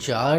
4